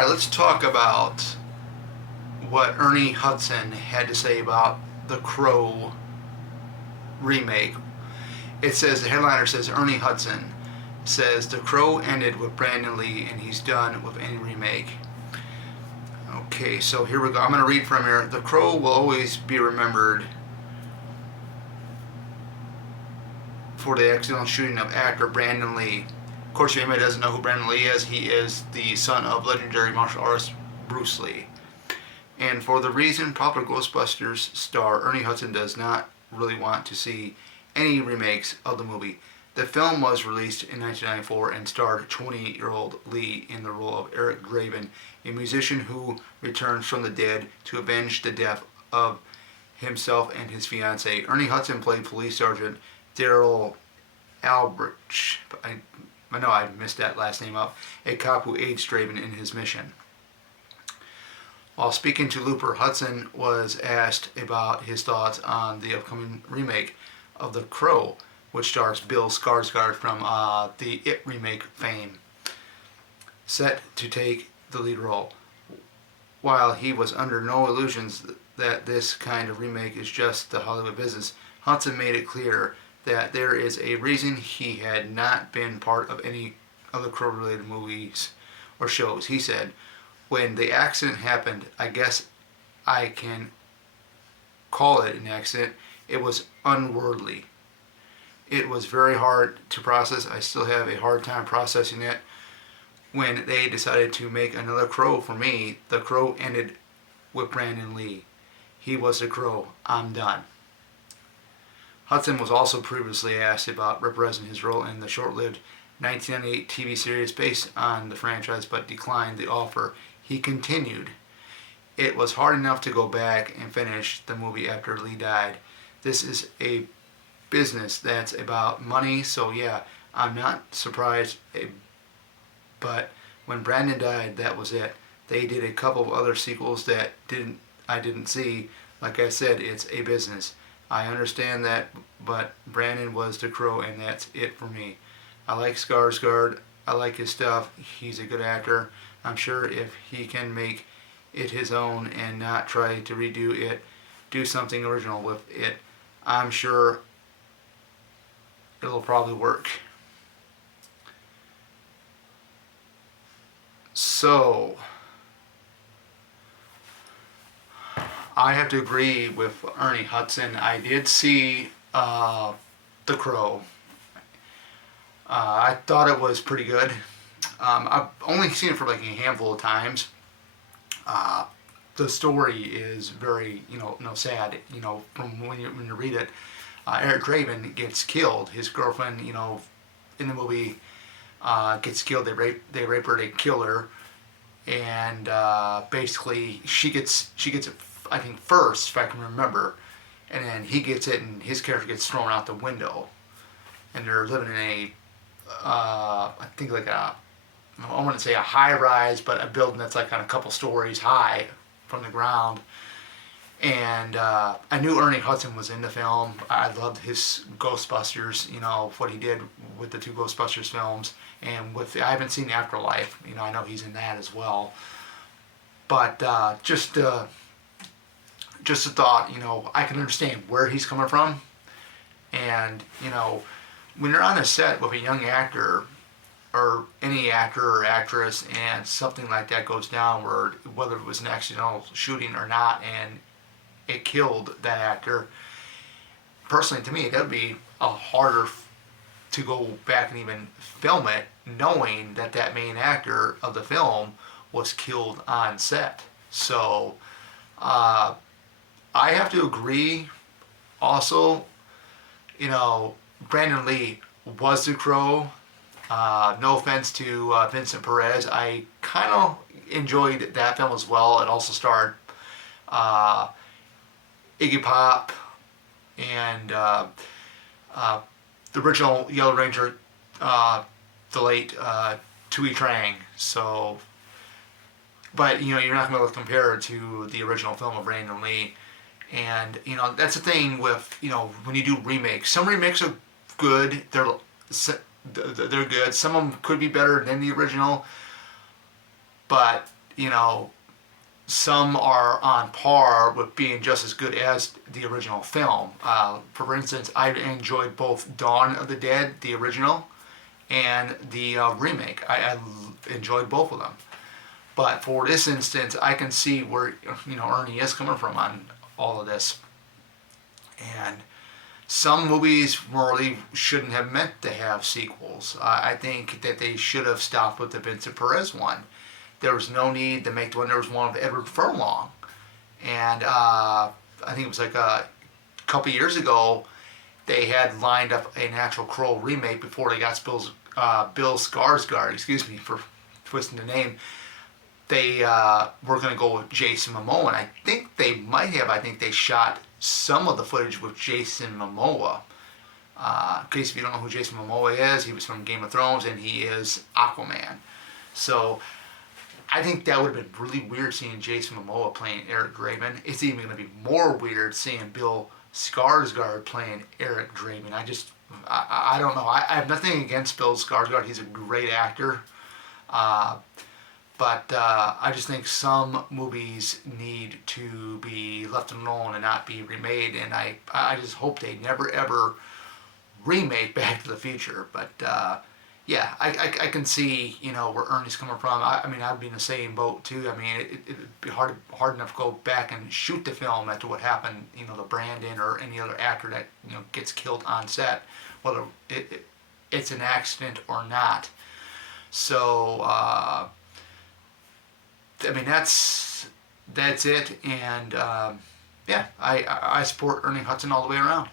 Alright, let's talk about what Ernie Hudson had to say about the Crow remake. It says, the headliner says, Ernie Hudson says, The Crow ended with Brandon Lee and he's done with any remake. Okay, so here we go. I'm going to read from here. The Crow will always be remembered for the accidental shooting of actor Brandon Lee. Of course, if anybody doesn't know who Brandon Lee is, he is the son of legendary martial artist Bruce Lee. And for the reason popular Ghostbusters star Ernie Hudson does not really want to see any remakes of the movie. The film was released in 1994 and starred 28-year-old Lee in the role of Eric Draven, a musician who returns from the dead to avenge the death of himself and his fiancée. Ernie Hudson played Police Sergeant Daryl Albrecht. I know I missed that last name up. A cop who aids Draven in his mission. While speaking to Looper, Hudson was asked about his thoughts on the upcoming remake of The Crow, which stars Bill Skarsgård from the It remake fame, set to take the lead role. While he was under no illusions that this kind of remake is just the Hollywood business, Hudson made it clear that there is a reason he had not been part of any other Crow-related movies or shows. He said, when the accident happened, I guess I can call it an accident, it was unworldly. It was very hard to process. I still have a hard time processing it. When they decided to make another Crow for me, the Crow ended with Brandon Lee. He was the Crow. I'm done. Hudson was also previously asked about reprising his role in the short-lived 1998 TV series based on the franchise, but declined the offer. He continued, it was hard enough to go back and finish the movie after Lee died. This is a business that's about money, so yeah, I'm not surprised, but when Brandon died, that was it. They did a couple of other sequels that I didn't see. Like I said, it's a business. I understand that, but Brandon was the Crow, and that's it for me. I like Skarsgård. I like his stuff. He's a good actor. I'm sure if he can make it his own and not try to redo it, do something original with it, I'm sure it'll probably work. So, I have to agree with Ernie Hudson. I did see The Crow. I thought it was pretty good. I've only seen it for like a handful of times. The story is very, sad. From when you read it, Eric Draven gets killed. His girlfriend, in the movie, gets killed. They rape her. They kill her, and basically she gets it. I think first, if I can remember, and then he gets it, and his character gets thrown out the window, and they're living in a, I think like I wouldn't say a high rise, but a building that's like on a couple stories high from the ground. And I knew Ernie Hudson was in the film. I loved his Ghostbusters, what he did with the two Ghostbusters films, and I haven't seen Afterlife. I know he's in that as well. But just a thought, I can understand where he's coming from. And, when you're on a set with a young actor, or any actor or actress, and something like that goes down, whether it was an accidental shooting or not, and it killed that actor, personally to me, that would be harder to go back and even film it, knowing that that main actor of the film was killed on set. So, I have to agree also, Brandon Lee was the Crow. No offense to Vincent Perez. I kind of enjoyed that film as well. It also starred Iggy Pop and the original Yellow Ranger, the late Tui Trang. So, but you're not going to be able to compare it to the original film of Brandon Lee. And that's the thing with when you do remakes. Some remakes are good. They're good. Some of them could be better than the original. But you know, some are on par with being just as good as the original film. For instance, I enjoyed both Dawn of the Dead, the original, and the remake. I enjoyed both of them. But for this instance, I can see where Ernie is coming from on all of this. And some movies really shouldn't have meant to have sequels. I think that they should have stopped with the Vincent Perez one. There was no need to make the one. There was one of Edward Furlong, and I think it was like a couple years ago. They had lined up a Natural Crow remake before they got Bill Skarsgård. Excuse me for twisting the name. They were going to go with Jason Momoa, and I think they might have. I think they shot some of the footage with Jason Momoa. In case if you don't know who Jason Momoa is, he was from Game of Thrones, and he is Aquaman. So I think that would have been really weird seeing Jason Momoa playing Eric Draven. It's even going to be more weird seeing Bill Skarsgård playing Eric Draven. I don't know. I have nothing against Bill Skarsgård. He's a great actor. But I just think some movies need to be left alone and not be remade. And I just hope they never ever remake Back to the Future. But yeah, I can see where Ernie's coming from. I mean, I'd be in the same boat too. I mean, it'd be hard enough to go back and shoot the film after what happened. To Brandon or any other actor that gets killed on set, whether it's an accident or not. So I mean, that's it. And yeah, I support Ernie Hudson all the way around.